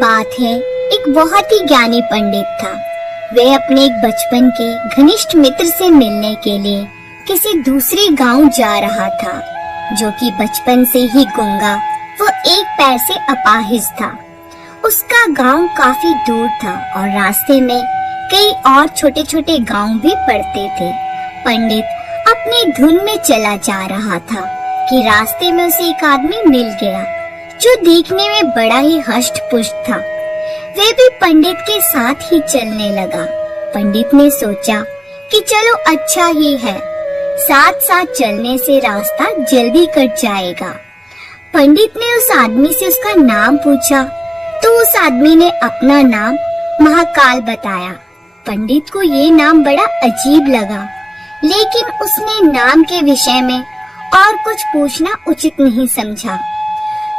बात है, एक बहुत ही ज्ञानी पंडित था। वह अपने एक बचपन के घनिष्ठ मित्र से मिलने के लिए किसी दूसरे गांव जा रहा था, जो कि बचपन से ही गूंगा व एक पैर से अपाहिज था। उसका गांव काफी दूर था और रास्ते में कई और छोटे छोटे गांव भी पड़ते थे। पंडित अपनी धुन में चला जा रहा था कि रास्ते में उसे एक आदमी मिल गया, जो देखने में बड़ा ही हष्ट पुष्ट था। वह भी पंडित के साथ ही चलने लगा। पंडित ने सोचा कि चलो अच्छा ही है, साथ साथ चलने से रास्ता जल्दी कट जाएगा। पंडित ने उस आदमी से उसका नाम पूछा तो उस आदमी ने अपना नाम महाकाल बताया। पंडित को ये नाम बड़ा अजीब लगा, लेकिन उसने नाम के विषय में और कुछ पूछना उचित नहीं समझा।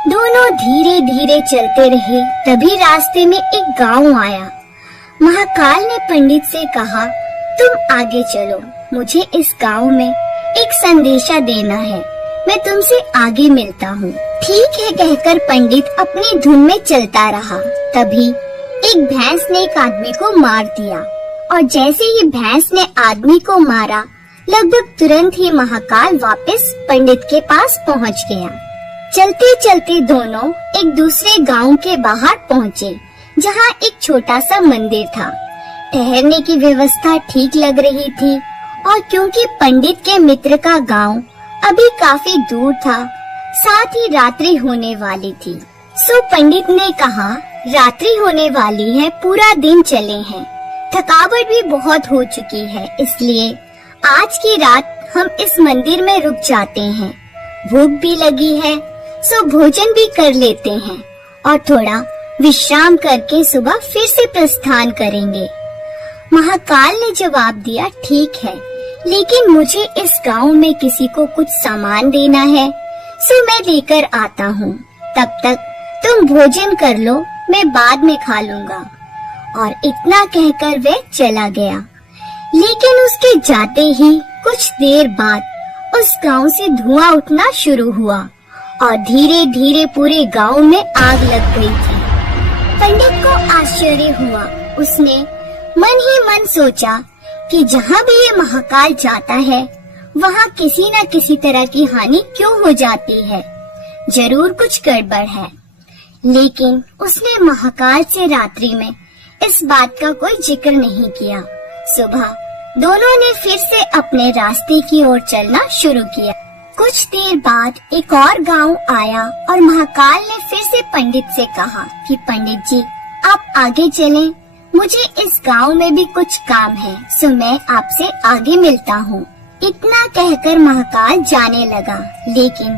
दोनों धीरे धीरे चलते रहे। तभी रास्ते में एक गांव आया। महाकाल ने पंडित से कहा, तुम आगे चलो, मुझे इस गांव में एक संदेशा देना है, मैं तुमसे आगे मिलता हूँ। ठीक है कहकर पंडित अपनी धुन में चलता रहा। तभी एक भैंस ने एक आदमी को मार दिया और जैसे ही भैंस ने आदमी को मारा, लगभग तुरंत ही महाकाल वापस पंडित के पास पहुँच गया। चलते चलते दोनों एक दूसरे गांव के बाहर पहुँचे, जहाँ एक छोटा सा मंदिर था। ठहरने की व्यवस्था ठीक लग रही थी और क्योंकि पंडित के मित्र का गांव अभी काफी दूर था, साथ ही रात्रि होने वाली थी। सो पंडित ने कहा, रात्रि होने वाली है, पूरा दिन चले हैं, थकावट भी बहुत हो चुकी है, इसलिए आज की रात हम इस मंदिर में रुक जाते हैं। भूख भी लगी है, सो भोजन भी कर लेते हैं और थोड़ा विश्राम करके सुबह फिर से प्रस्थान करेंगे। महाकाल ने जवाब दिया, ठीक है, लेकिन मुझे इस गांव में किसी को कुछ सामान देना है, सो मैं लेकर आता हूँ। तब तक तुम भोजन कर लो, मैं बाद में खा लूँगा। और इतना कहकर वह चला गया। लेकिन उसके जाते ही कुछ देर बाद उस गांव से धुआं उठना शुरू हुआ और धीरे धीरे पूरे गांव में आग लग गई थी। पंडित को आश्चर्य हुआ। उसने मन ही मन सोचा कि जहाँ भी ये महाकाल जाता है, वहाँ किसी न किसी तरह की हानि क्यों हो जाती है, जरूर कुछ गड़बड़ है। लेकिन उसने महाकाल से रात्रि में इस बात का कोई जिक्र नहीं किया। सुबह दोनों ने फिर से अपने रास्ते की ओर चलना शुरू किया। कुछ देर बाद एक और गांव आया और महाकाल ने फिर से पंडित से कहा कि पंडित जी, आप आगे चलें, मुझे इस गांव में भी कुछ काम है, सो मैं आपसे आगे मिलता हूँ। इतना कहकर महाकाल जाने लगा, लेकिन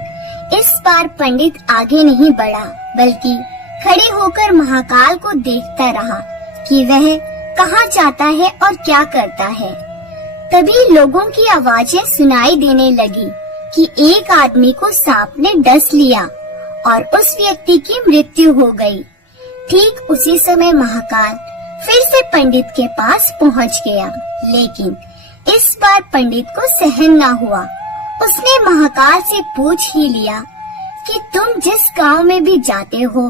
इस बार पंडित आगे नहीं बढ़ा, बल्कि खड़े होकर महाकाल को देखता रहा कि वह कहाँ जाता है और क्या करता है। तभी लोगों की आवाजें सुनाई देने लगी कि एक आदमी को सांप ने डस लिया और उस व्यक्ति की मृत्यु हो गई। ठीक उसी समय महाकाल फिर से पंडित के पास पहुंच गया, लेकिन इस बार पंडित को सहन न हुआ। उसने महाकाल से पूछ ही लिया कि तुम जिस गांव में भी जाते हो,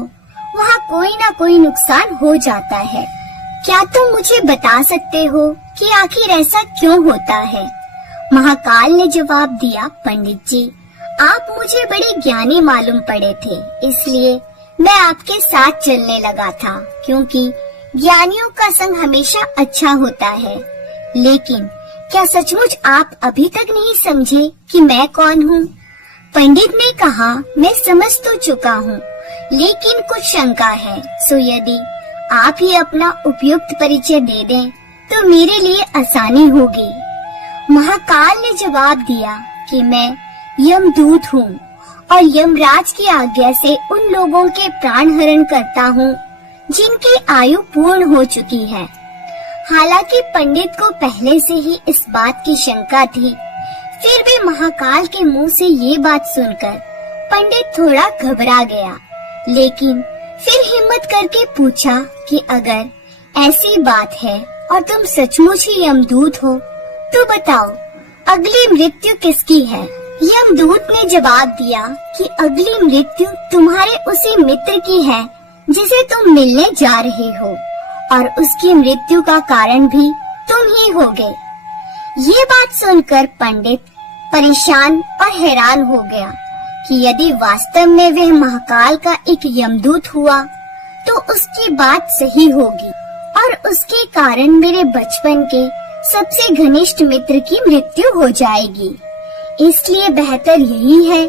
वहाँ कोई ना कोई नुकसान हो जाता है, क्या तुम मुझे बता सकते हो कि आखिर ऐसा क्यों होता है? महाकाल ने जवाब दिया, पंडित जी, आप मुझे बड़े ज्ञानी मालूम पड़े थे, इसलिए मैं आपके साथ चलने लगा था, क्योंकि ज्ञानियों का संग हमेशा अच्छा होता है। लेकिन क्या सचमुच आप अभी तक नहीं समझे कि मैं कौन हूँ? पंडित ने कहा, मैं समझ तो चुका हूँ, लेकिन कुछ शंका है, सो यदि आप ही अपना उपयुक्त परिचय दे दें तो मेरे लिए आसानी होगी। महाकाल ने जवाब दिया कि मैं यमदूत हूँ और यमराज की आज्ञा से उन लोगों के प्राण हरण करता हूँ जिनकी आयु पूर्ण हो चुकी है। हालांकि पंडित को पहले से ही इस बात की शंका थी, फिर भी महाकाल के मुंह से ये बात सुनकर पंडित थोड़ा घबरा गया, लेकिन फिर हिम्मत करके पूछा कि अगर ऐसी बात है और तुम सचमुच ही यमदूत हो, तो बताओ अगली मृत्यु किसकी है? यमदूत ने जवाब दिया कि अगली मृत्यु तुम्हारे उसी मित्र की है जिसे तुम मिलने जा रहे हो, और उसकी मृत्यु का कारण भी तुम ही होगे। ये बात सुनकर पंडित परेशान और हैरान हो गया कि यदि वास्तव में वह महाकाल का एक यमदूत हुआ तो उसकी बात सही होगी और उसके कारण मेरे बचपन के सबसे घनिष्ठ मित्र की मृत्यु हो जाएगी। इसलिए बेहतर यही है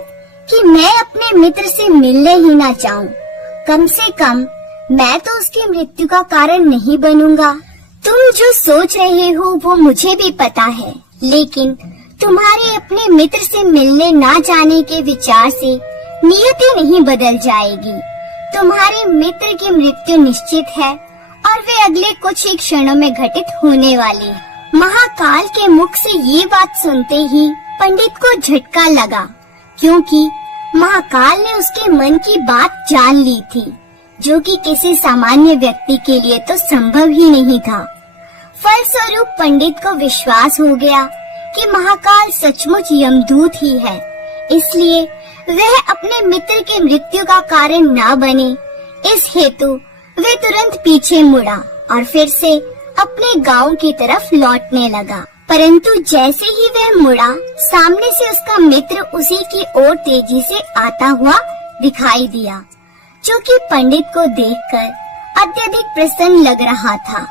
कि मैं अपने मित्र से मिलने ही ना जाऊं। कम से कम मैं तो उसकी मृत्यु का कारण नहीं बनूंगा। तुम जो सोच रहे हो वो मुझे भी पता है, लेकिन तुम्हारे अपने मित्र से मिलने ना जाने के विचार से नियति नहीं बदल जाएगी। तुम्हारे मित्र की मृत्यु निश्चित है और वे अगले कुछ ही क्षणों में घटित होने वाली है। महाकाल के मुख से ये बात सुनते ही पंडित को झटका लगा, क्योंकि महाकाल ने उसके मन की बात जान ली थी, जो कि किसी सामान्य व्यक्ति के लिए तो संभव ही नहीं था। फलस्वरूप पंडित को विश्वास हो गया कि महाकाल सचमुच यमदूत ही है, इसलिए वह अपने मित्र की मृत्यु का कारण ना बने, इस हेतु वह तुरंत पीछे मुड़ा और फिर से अपने गांव की तरफ लौटने लगा। परंतु जैसे ही वह मुड़ा, सामने से उसका मित्र उसी की ओर तेजी से आता हुआ दिखाई दिया, जो कि पंडित को देखकर अत्यधिक प्रसन्न लग रहा था।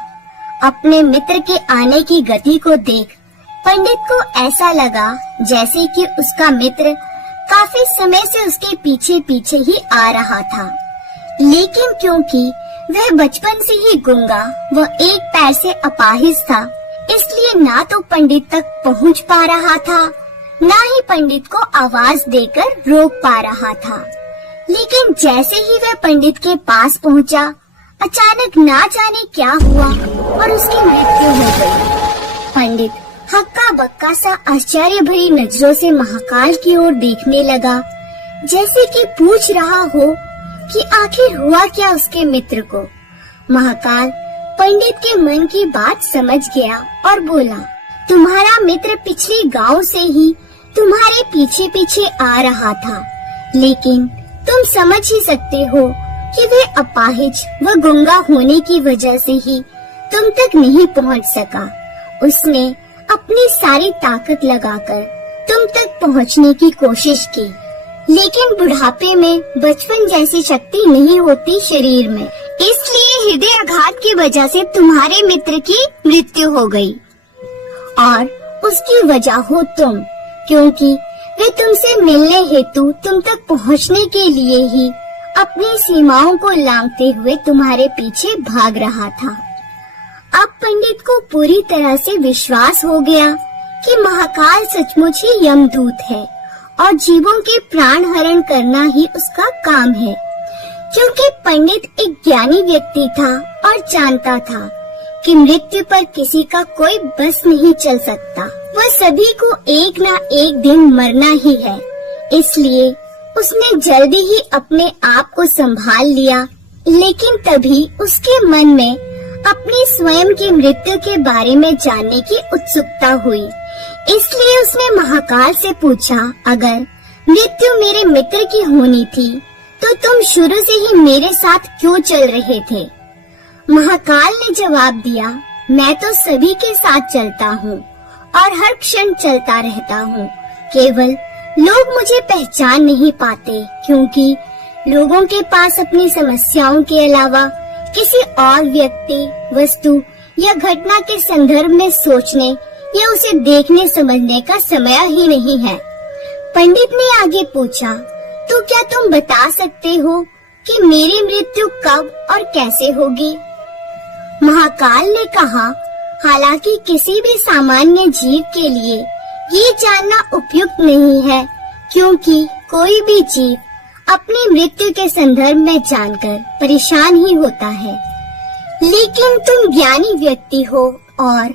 अपने मित्र के आने की गति को देख पंडित को ऐसा लगा जैसे कि उसका मित्र काफी समय से उसके पीछे पीछे ही आ रहा था, लेकिन क्योंकि वह बचपन से ही गूंगा व एक पैर से अपाहिज था, इसलिए ना तो पंडित तक पहुंच पा रहा था, ना ही पंडित को आवाज देकर रोक पा रहा था। लेकिन जैसे ही वह पंडित के पास पहुंचा, अचानक ना जाने क्या हुआ और उसकी मृत्यु हो गई। पंडित हक्का बक्का सा आश्चर्य भरी नजरों से महाकाल की ओर देखने लगा, जैसे कि पूछ रहा हो कि आखिर हुआ क्या उसके मित्र को। महाकाल पंडित के मन की बात समझ गया और बोला, तुम्हारा मित्र पिछले गांव से ही तुम्हारे पीछे पीछे आ रहा था, लेकिन तुम समझ ही सकते हो कि वह अपाहिज व गूंगा होने की वजह से ही तुम तक नहीं पहुंच सका। उसने अपनी सारी ताकत लगाकर तुम तक पहुंचने की कोशिश की, लेकिन बुढ़ापे में बचपन जैसी शक्ति नहीं होती शरीर में, इसलिए हृदय आघात की वजह से तुम्हारे मित्र की मृत्यु हो गई और उसकी वजह हो तुम, क्योंकि वे तुमसे मिलने हेतु तुम तक पहुंचने के लिए ही अपनी सीमाओं को लांघते हुए तुम्हारे पीछे भाग रहा था। अब पंडित को पूरी तरह से विश्वास हो गया कि महाकाल सचमुच ही यमदूत है और जीवों के प्राण हरण करना ही उसका काम है, क्योंकि पंडित एक ज्ञानी व्यक्ति था और जानता था कि मृत्यु पर किसी का कोई बस नहीं चल सकता, वह सभी को एक ना एक दिन मरना ही है। इसलिए उसने जल्दी ही अपने आप को संभाल लिया, लेकिन तभी उसके मन में अपनी स्वयं की मृत्यु के बारे में जानने की उत्सुकता हुई। इसलिए उसने महाकाल से पूछा, अगर मृत्यु मेरे मित्र की होनी थी तो तुम शुरू से ही मेरे साथ क्यों चल रहे थे? महाकाल ने जवाब दिया, मैं तो सभी के साथ चलता हूँ और हर क्षण चलता रहता हूँ, केवल लोग मुझे पहचान नहीं पाते, क्योंकि लोगों के पास अपनी समस्याओं के अलावा किसी और व्यक्ति, वस्तु या घटना के संदर्भ में सोचने या उसे देखने समझने का समय ही नहीं है। पंडित ने आगे पूछा, तो क्या तुम बता सकते हो कि मेरी मृत्यु कब और कैसे होगी? महाकाल ने कहा, हालांकि किसी भी सामान्य जीव के लिए ये जानना उपयुक्त नहीं है, क्योंकि कोई भी जीव अपनी मृत्यु के संदर्भ में जानकर परेशान ही होता है। लेकिन तुम ज्ञानी व्यक्ति हो और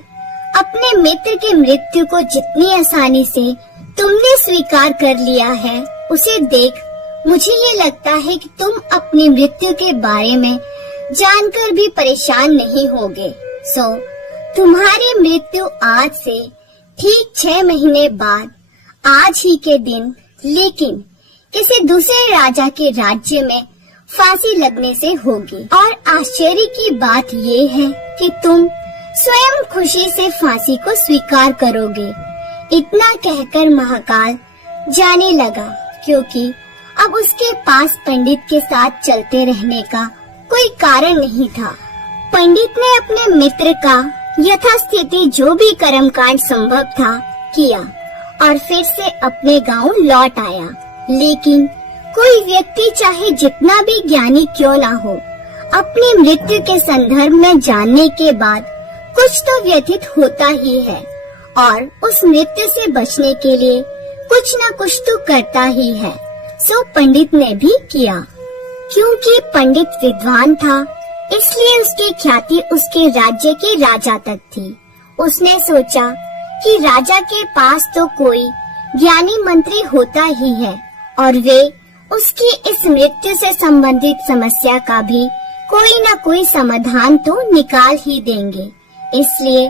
अपने मित्र की मृत्यु को जितनी आसानी से तुमने स्वीकार कर लिया है, उसे देख मुझे ये लगता है कि तुम अपनी मृत्यु के बारे में जानकर भी परेशान नहीं होगे। तुम्हारी मृत्यु आज से ठीक 6 महीने बाद आज ही के दिन, लेकिन किसी दूसरे राजा के राज्य में फांसी लगने से होगी। और आश्चर्य की बात ये है कि तुम स्वयं खुशी से फांसी को स्वीकार करोगे। इतना कहकर महाकाल जाने लगा, क्योंकि अब उसके पास पंडित के साथ चलते रहने का कोई कारण नहीं था। पंडित ने अपने मित्र का यथास्थिति जो भी कर्मकांड संभव था किया और फिर से अपने गांव लौट आया। लेकिन कोई व्यक्ति चाहे जितना भी ज्ञानी क्यों ना हो, अपनी मृत्यु के संदर्भ में जानने के बाद कुछ तो व्यथित होता ही है और उस मृत्यु से बचने के लिए कुछ न कुछ तो करता ही है। सो पंडित ने भी किया। क्योंकि पंडित विद्वान था, इसलिए उसकी ख्याति उसके राज्य के राजा तक थी। उसने सोचा कि राजा के पास तो कोई ज्ञानी मंत्री होता ही है और वे उसकी इस मृत्यु से संबंधित समस्या का भी कोई न कोई समाधान तो निकाल ही देंगे। इसलिए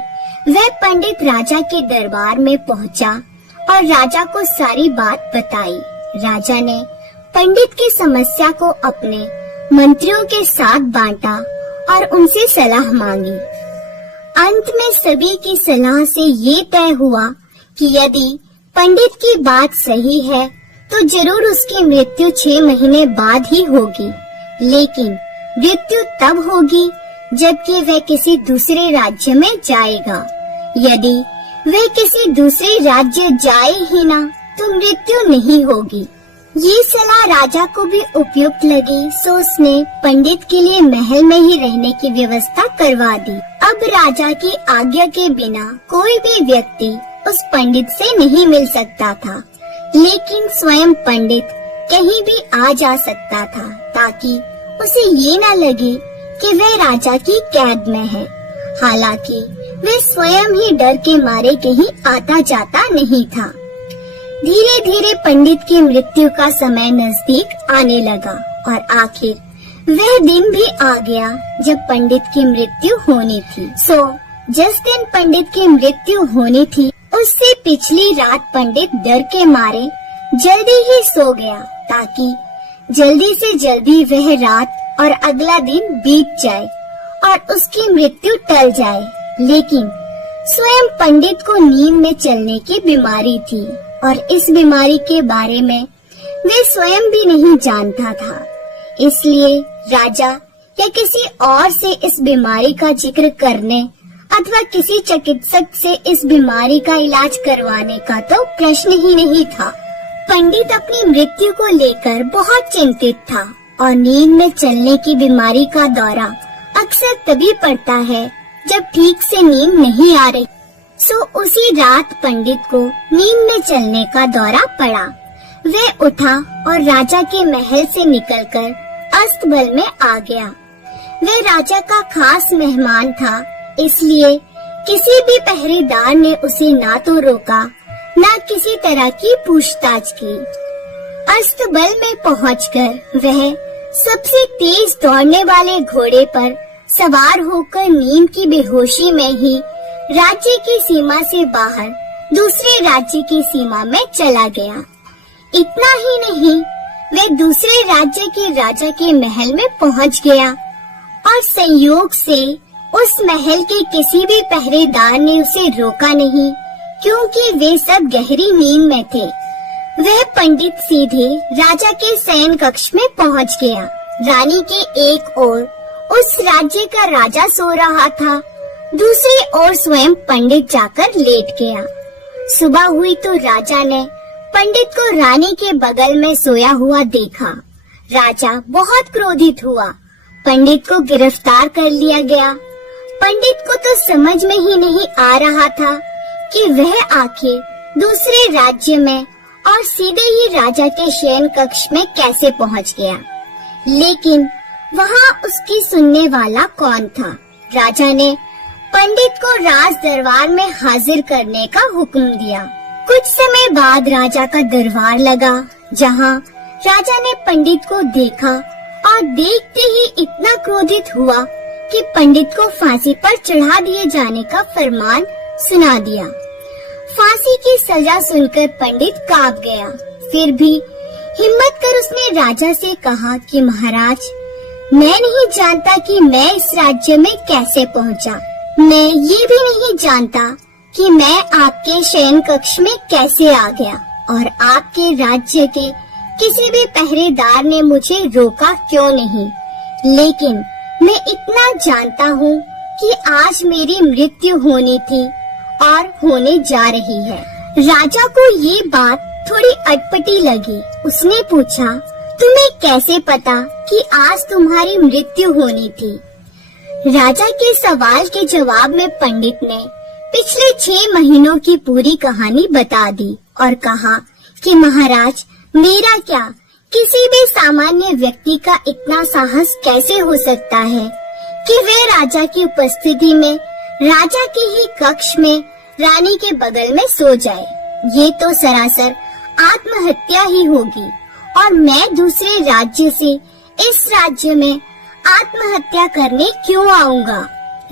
वह पंडित राजा के दरबार में पहुंचा और राजा को सारी बात बताई। राजा ने पंडित की समस्या को अपने मंत्रियों के साथ बांटा और उनसे सलाह मांगी। अंत में सभी की सलाह से ये तय हुआ कि यदि पंडित की बात सही है तो जरूर उसकी मृत्यु 6 महीने बाद ही होगी। लेकिन मृत्यु तब होगी जबकि वह किसी दूसरे राज्य में जाएगा। यदि वह किसी दूसरे राज्य जाए ही ना तो मृत्यु नहीं होगी। ये सलाह राजा को भी उपयुक्त लगी, सो उसने पंडित के लिए महल में ही रहने की व्यवस्था करवा दी। अब राजा की आज्ञा के बिना कोई भी व्यक्ति उस पंडित से नहीं मिल सकता था, लेकिन स्वयं पंडित कहीं भी आ जा सकता था ताकि उसे ये न लगे कि वह राजा की कैद में है। हालांकि वह स्वयं ही डर के मारे कहीं आता जाता नहीं था। धीरे धीरे पंडित की मृत्यु का समय नजदीक आने लगा और आखिर वह दिन भी आ गया जब पंडित की मृत्यु होनी थी। जिस दिन पंडित की मृत्यु होनी थी उससे पिछली रात पंडित डर के मारे जल्दी ही सो गया ताकि जल्दी से जल्दी वह रात और अगला दिन बीत जाए और उसकी मृत्यु टल जाए। लेकिन स्वयं पंडित को नींद में चलने की बीमारी थी और इस बीमारी के बारे में वे स्वयं भी नहीं जानता था। इसलिए राजा या किसी और से इस बीमारी का जिक्र करने अथवा किसी चिकित्सक से इस बीमारी का इलाज करवाने का तो प्रश्न ही नहीं था। पंडित अपनी मृत्यु को लेकर बहुत चिंतित था और नींद में चलने की बीमारी का दौरा अक्सर तभी पड़ता है जब ठीक से नींद नहीं आ रही। उसी रात पंडित को नींद में चलने का दौरा पड़ा। वह उठा और राजा के महल से निकलकर अस्तबल में आ गया। वह राजा का खास मेहमान था, इसलिए किसी भी पहरेदार ने उसे ना तो रोका न किसी तरह की पूछताछ की। अस्तबल में पहुंचकर वह सबसे तेज दौड़ने वाले घोड़े पर सवार होकर नींद की बेहोशी में ही राज्य की सीमा से बाहर दूसरे राज्य की सीमा में चला गया। इतना ही नहीं, वह दूसरे राज्य के राजा के महल में पहुंच गया और संयोग से उस महल के किसी भी पहरेदार ने उसे रोका नहीं, क्योंकि वे सब गहरी नींद में थे। वह पंडित सीधे राजा के शयन कक्ष में पहुंच गया। रानी के एक ओर उस राज्य का राजा सो रहा था, दूसरी ओर स्वयं पंडित जाकर लेट गया। सुबह हुई तो राजा ने पंडित को रानी के बगल में सोया हुआ देखा। राजा बहुत क्रोधित हुआ। पंडित को गिरफ्तार कर लिया गया। पंडित को तो समझ में ही नहीं आ रहा था कि वह आखिर दूसरे राज्य में और सीधे ही राजा के शयन कक्ष में कैसे पहुंच गया। लेकिन वहां उसकी सुनने वाला कौन था? राजा ने पंडित को राज दरबार में हाजिर करने का हुक्म दिया। कुछ समय बाद राजा का दरबार लगा, जहां राजा ने पंडित को देखा और देखते ही इतना क्रोधित हुआ कि पंडित को फांसी पर चढ़ा दिए जाने का फरमान सुना दिया। फांसी की सजा सुनकर पंडित कांप गया, फिर भी हिम्मत कर उसने राजा से कहा कि महाराज, मैं नहीं जानता कि मैं इस राज्य में कैसे पहुंचा। मैं ये भी नहीं जानता कि मैं आपके शयन कक्ष में कैसे आ गया और आपके राज्य के किसी भी पहरेदार ने मुझे रोका क्यों नहीं। लेकिन मैं इतना जानता हूँ कि आज मेरी मृत्यु होनी थी और होने जा रही है। राजा को ये बात थोड़ी अटपटी लगी। उसने पूछा, तुम्हें कैसे पता कि आज तुम्हारी मृत्यु होनी थी? राजा के सवाल के जवाब में पंडित ने पिछले 6 महीनों की पूरी कहानी बता दी और कहा कि महाराज, मेरा क्या, किसी भी सामान्य व्यक्ति का इतना साहस कैसे हो सकता है कि वे राजा की उपस्थिति में राजा के ही कक्ष में रानी के बगल में सो जाए। ये तो सरासर आत्महत्या ही होगी और मैं दूसरे राज्य से इस राज्य में आत्महत्या करने क्यों आऊंगा?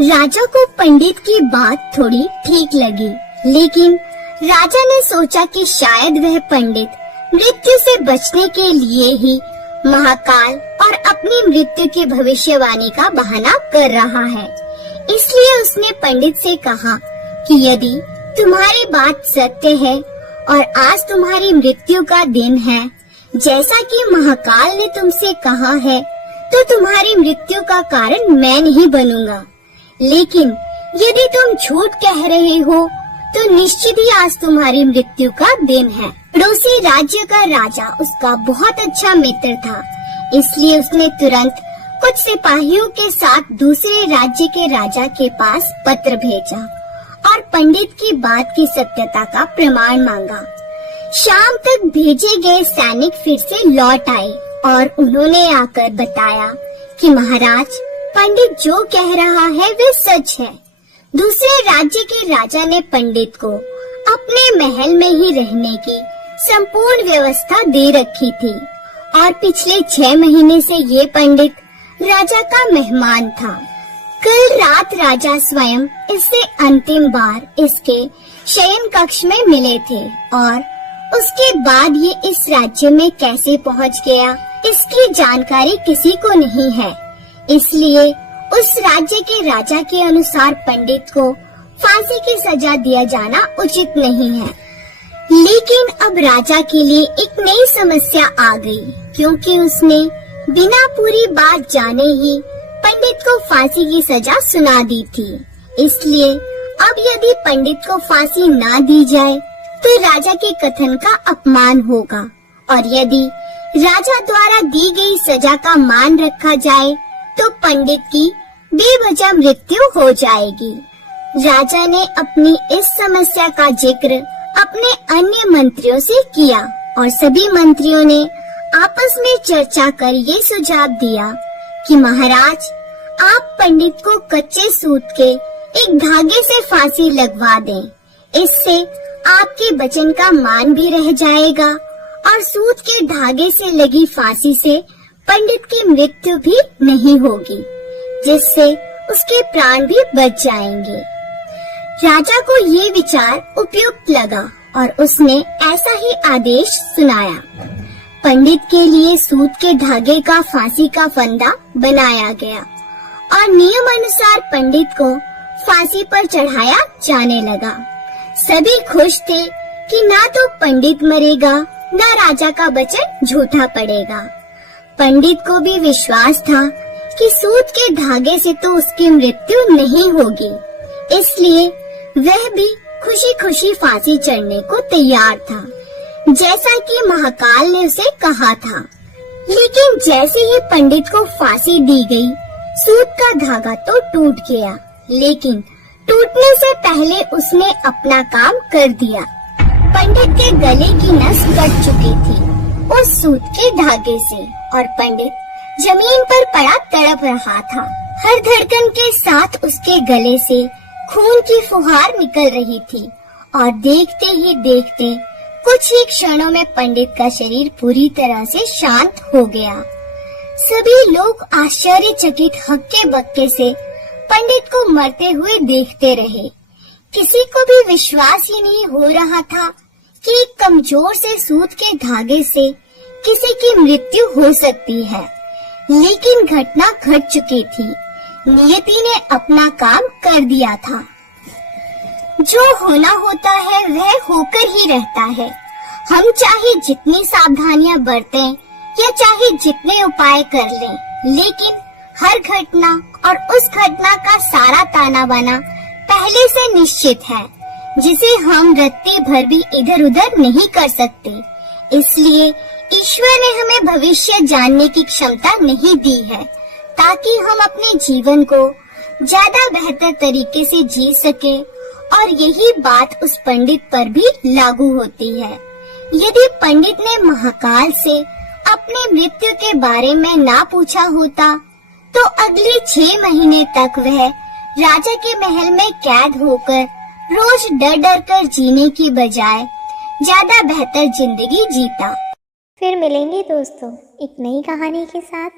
राजा को पंडित की बात थोड़ी ठीक लगी, लेकिन राजा ने सोचा कि शायद वह पंडित मृत्यु से बचने के लिए ही महाकाल और अपनी मृत्यु की भविष्यवाणी का बहाना कर रहा है। इसलिए उसने पंडित से कहा कि यदि तुम्हारी बात सत्य है और आज तुम्हारी मृत्यु का दिन है, जैसा कि महाकाल ने तुमसे कहा है, तो तुम्हारी मृत्यु का कारण मैं नहीं बनूंगा। लेकिन यदि तुम झूठ कह रहे हो तो निश्चित ही आज तुम्हारी मृत्यु का दिन है। पड़ोसी राज्य का राजा उसका बहुत अच्छा मित्र था, इसलिए उसने तुरंत कुछ सिपाहियों के साथ दूसरे राज्य के राजा के पास पत्र भेजा और पंडित की बात की सत्यता का प्रमाण मांगा। शाम तक भेजे गए सैनिक फिर से लौट आए और उन्होंने आकर बताया कि महाराज, पंडित जो कह रहा है वे सच है। दूसरे राज्य के राजा ने पंडित को अपने महल में ही रहने की संपूर्ण व्यवस्था दे रखी थी और पिछले 6 महीने से ये पंडित राजा का मेहमान था। कल रात राजा स्वयं इससे अंतिम बार इसके शयन कक्ष में मिले थे और उसके बाद ये इस राज्य में कैसे पहुंच गया, इसकी जानकारी किसी को नहीं है। इसलिए उस राज्य के राजा के अनुसार पंडित को फांसी की सजा दिया जाना उचित नहीं है। लेकिन अब राजा के लिए एक नई समस्या आ गई, क्योंकि उसने बिना पूरी बात जाने ही पंडित को फांसी की सजा सुना दी थी। इसलिए अब यदि पंडित को फांसी ना दी जाए तो राजा के कथन का अपमान होगा और यदि राजा द्वारा दी गई सजा का मान रखा जाए तो पंडित की बेवजह मृत्यु हो जाएगी। राजा ने अपनी इस समस्या का जिक्र अपने अन्य मंत्रियों से किया और सभी मंत्रियों ने आपस में चर्चा कर ये सुझाव दिया कि महाराज, आप पंडित को कच्चे सूत के एक धागे से फांसी लगवा दें। इससे आपके वचन का मान भी रह जाएगा और सूत के धागे से लगी फांसी से पंडित की मृत्यु भी नहीं होगी, जिससे उसके प्राण भी बच जाएंगे। राजा को ये विचार उपयुक्त लगा और उसने ऐसा ही आदेश सुनाया। पंडित के लिए सूत के धागे का फांसी का फंदा बनाया गया और नियम अनुसार पंडित को फांसी पर चढ़ाया जाने लगा। सभी खुश थे कि ना तो पंडित मरेगा, ना राजा का वचन झूठा पड़ेगा। पंडित को भी विश्वास था कि सूत के धागे से तो उसकी मृत्यु नहीं होगी, इसलिए वह भी खुशी खुशी फांसी चढ़ने को तैयार था, जैसा कि महाकाल ने उसे कहा था। लेकिन जैसे ही पंडित को फांसी दी गई, सूत का धागा तो टूट गया, लेकिन टूटने से पहले उसने अपना काम कर दिया। पंडित के गले की नस कट चुकी थी उस सूत के धागे से और पंडित जमीन पर पड़ा तड़प रहा था। हर धड़कन के साथ उसके गले से खून की फुहार निकल रही थी और देखते ही देखते कुछ ही क्षणों में पंडित का शरीर पूरी तरह से शांत हो गया। सभी लोग आश्चर्यचकित हक्के बक्के से पंडित को मरते हुए देखते रहे। किसी को भी विश्वास ही नहीं हो रहा था कि एक कमजोर से सूत के धागे से किसी की मृत्यु हो सकती है, लेकिन घटना घट चुकी थी। नियति ने अपना काम कर दिया था। जो होना होता है वह होकर ही रहता है। हम चाहे जितनी सावधानियां बरतें या चाहे जितने उपाय कर लें, लेकिन हर घटना और उस घटना का सारा ताना बाना पहले से निश्चित है, जिसे हम रत्ती भर भी इधर उधर नहीं कर सकते। इसलिए ईश्वर ने हमें भविष्य जानने की क्षमता नहीं दी है, ताकि हम अपने जीवन को ज्यादा बेहतर तरीके से जी सके। और यही बात उस पंडित पर भी लागू होती है। यदि पंडित ने महाकाल से अपने मृत्यु के बारे में ना पूछा होता, तो अगले 6 महीने तक वह राजा के महल में कैद होकर रोज डर डर कर जीने की बजाय ज्यादा बेहतर जिंदगी जीता। फिर मिलेंगे दोस्तों एक नई कहानी के साथ।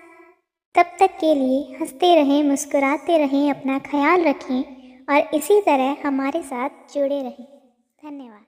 तब तक के लिए हंसते रहें, मुस्कुराते रहें, अपना ख्याल रखें और इसी तरह हमारे साथ जुड़े रहें। धन्यवाद।